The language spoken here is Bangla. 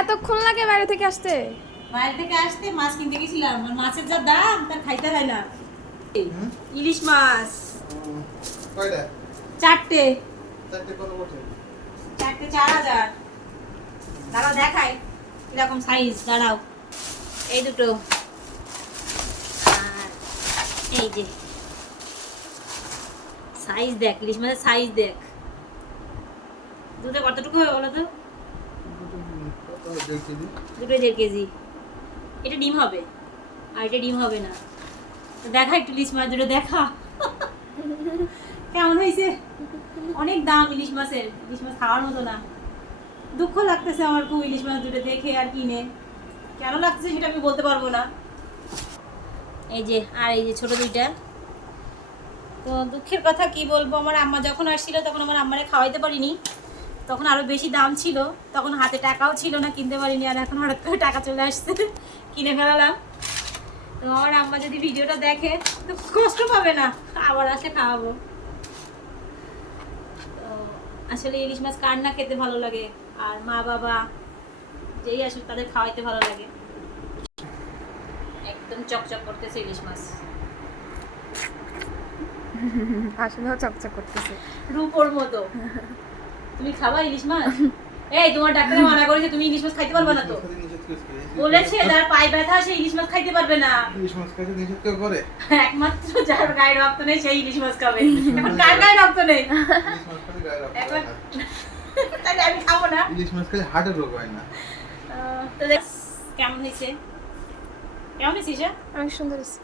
এতক্ষণ লাগে বাইরে থেকে আসতে? বাইরে থেকে আসতে মাছ কিনতে গেছিলাম, আর মাছের যা দাম তার খাইতে হয় না। ইলিশ মাছ কয়টা? 4টে। 4টে কত বটে? 4টে 4000। দাঁড়াও দেখাই কিরকম সাইজ, দাঁড়াও। এই দুটো আর এই যে সাইজ দেখ, ইলিশ মাছের সাইজ দেখ। দুটো কতটুকু হবে বলো তো? দুটো 1.5 কেজি। এটা ডিম হবে আর এটা ডিম হবে না। তো দেখা একটু ইলিশ মাছ দুটো দেখা কেমন হয়েছে। অনেক দাম ইলিশ মাছের, ইলিশ মাছ খাওয়ার মতো না। দুঃখ লাগতেছে আমার খুব ইলিশ মাছ দুটো দেখে আর কিনে। কেন লাগতেছে সেটা আমি বলতে পারবো না। এই যে আর এই যে ছোট দুইটা। তো দুঃখের কথা কি বলবো, আমার আম্মা যখন আসছিল তখন আমার আম্মারে খাওয়াইতে পারিনি। তখন আরো বেশি দাম ছিল, তখন হাতে টাকাও ছিল না, কিনতে পারিনি। আর এখন হঠাৎ করে টাকা চলে আসছে, কিনে ফেলালাম। তো আমার আম্মা যদি ভিডিওটা দেখে তো কষ্ট পাবে না, আবার আসে খাওয়াবো। তো আসলে ইলিশ মাছ কার না খেতে ভালো লাগে, আর মা বাবা যেই আসুক তাদের খাওয়াইতে ভালো লাগে। একদম চকচক করতেছে ইলিশ মাছ, আসলেও চকচক করতেছে রূপোর মতো। তুমি খাবা ইলিশ মাছ? এই তোমার ডাক্তারে মানা করেছে তুমি ইলিশ মাছ খাইতে পারবে না। তো বলেছে যার পায়ে ব্যথা সে ইলিশ মাছ খাইতে পারবে না। ইলিশ মাছ খাইতে নিষেধ কেউ করে? একমাত্র যার গায়ে রক্ত নেই সেই ইলিশ মাছ খাবে। এখন কার গায়ে রক্ত নেই? ইলিশ মাছ খাইতে গায়ে রক্ত এখন হয় না। তাহলে আমি খাবো না। ইলিশ মাছ খেলে হার্টের রোগ হয় না। তো দেখ কেমন হয়েছে, কেমন হয়েছে? অনেক সুন্দর হয়েছে।